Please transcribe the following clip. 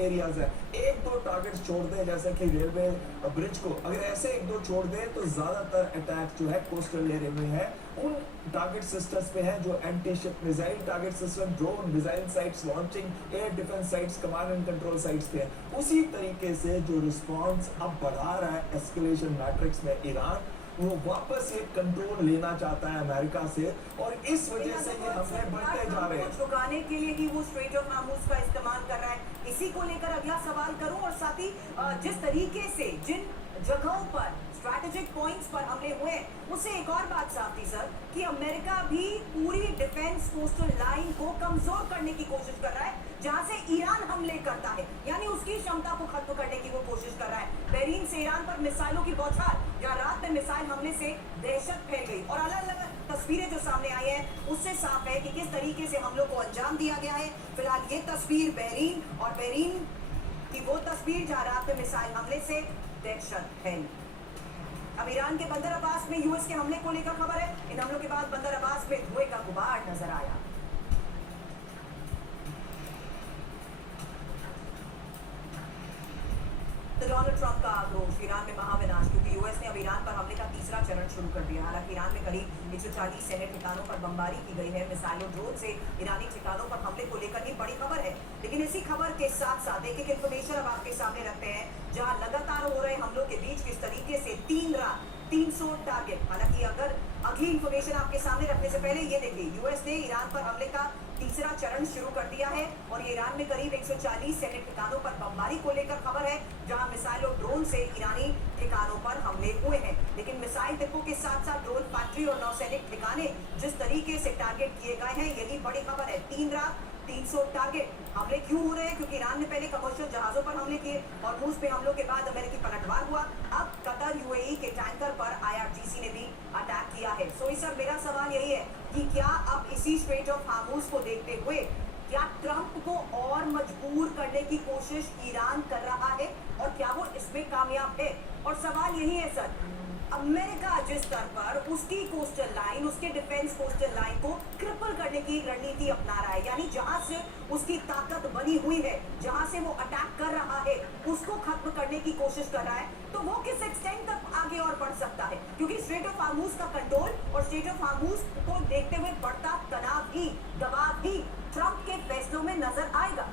Areas है, एक दो टारगेट्स छोड़ दें जैसे कि रेलवे ब्रिज को, अगर ऐसे एक दो छोड़ दें तो ज्यादातर अटैक जो है कोस्टल एरिया में है उन टारगेट सिस्टम्स पे है जो anti ship missile target system, drone missile sites, launching air defence sites, command and control sites पे है। उसी तरीके से जो रिस्पॉन्स अब बढ़ा रहा है एस्केलेशन मैट्रिक्स में ईरान, वो वापस ये कंट्रोल लेना चाहता है अमेरिका से, और इस वजह से ये हमले बढ़ते जा रहे हैं। छुड़ाने के लिए ही वो स्ट्रेट ऑफ हार्मुज का इस्तेमाल कर रहा है, इसी को लेकर अगला सवाल करूं। और साथ ही जिस तरीके से जिन जगहों पर स्ट्रैटेजिक पॉइंट्स पर हमले हुए, उससे एक और बात साफ थी सर कि अमेरिका भी पूरी डिफेंस कोस्टल लाइन को कमजोर करने की कोशिश कर रहा है, जहां से ईरान हमले करता है, यानी उसकी क्षमता को खत्म करने की वो कोशिश कर रहा है। बहरीन से ईरान पर मिसाइलों की बौछार, जहां रात में मिसाइल हमले से दहशत फैल गई, और अलग अलग तस्वीरें जो सामने आई हैं उससे साफ है कि किस तरीके से हमलों को अंजाम दिया गया है। फिलहाल ये तस्वीर बहरीन, और बहरीन की वो तस्वीर जहां रात में मिसाइल हमले से दहशत फैली। अब ईरान के बंदर अब्बास में यूएस के हमले को लेकर खबर है। इन हमलों के बाद बंदर अब्बास में धुएं का गुबार नजर आया। तो डोनाल्ड ट्रंप का आक्रोश, ईरान में महाविनाश, क्योंकि यूएस ने अब ईरान पर हमले का तीसरा चरण शुरू कर दिया। हालांकि ईरान में करीब 140 सैन्य ठिकानों पर बमबारी की गई है। मिसाइलों, ड्रोन से ईरानी ठिकानों पर हमले को लेकर ही बड़ी खबर है। लेकिन इसी खबर के साथ साथ एक एक इन्फॉर्मेशन अब आपके सामने रखते हैं, जहां लगातार हो रहे हमलों के बीच किस तरीके से 300 टारगेट। हालांकि अगर अगली इंफॉर्मेशन आपके सामने रखने से पहले ये देखिए, यूएस ने ईरान पर हमले का तीसरा चरण शुरू कर दिया है, और ये ईरान में करीब 140 सैन्य ठिकानों पर बमबारी को लेकर खबर है, जहां मिसाइल और ड्रोन से ईरानी ठिकानों पर हमले हुए हैं। लेकिन मिसाइल डिपो के साथ साथ ड्रोन फैक्ट्री और नौसैनिक ठिकाने जिस तरीके से टारगेट किए गए हैं, यही बड़ी खबर है। 300 टारगेट। हमले क्यों हो रहे हैं? क्योंकि ईरान ने पहले कमर्शियल जहाजों पर हमले किए, और रूस पे हमलों के बाद अमेरिकी पलटवार हुआ। अब कतर, यूएई के टैंकर पर आईआरजीसी ने भी अटैक किया है। सो इस मेरा सवाल यही है कि क्या अब इसी स्ट्रेट ऑफ हार्मुज को देखते हुए क्या ट्रंप को और मजबूर करने की कोशिश ईरान कर रहा है, और क्या वो इसमें कामयाब है? और सवाल यही है सर, अमेरिका जिस स्तर पर उसकी कोस्टल लाइन, उसके डिफेंस कोस्टल लाइन को क्रिपल करने की रणनीति अपना रहा है, यानी जहां से उसकी ताकत बनी हुई है, जहां से वो अटैक कर रहा है, उसको खत्म करने की कोशिश कर रहा है, तो वो किस एक्सटेंट तक आगे और बढ़ सकता है? क्योंकि स्ट्रेट ऑफ हार्मुज का कंट्रोल और स्ट्रेट ऑफ हार्मुज को देखते हुए बढ़ता तनाव ही, दबाव ही ट्रंप के फैसलों में नजर आएगा।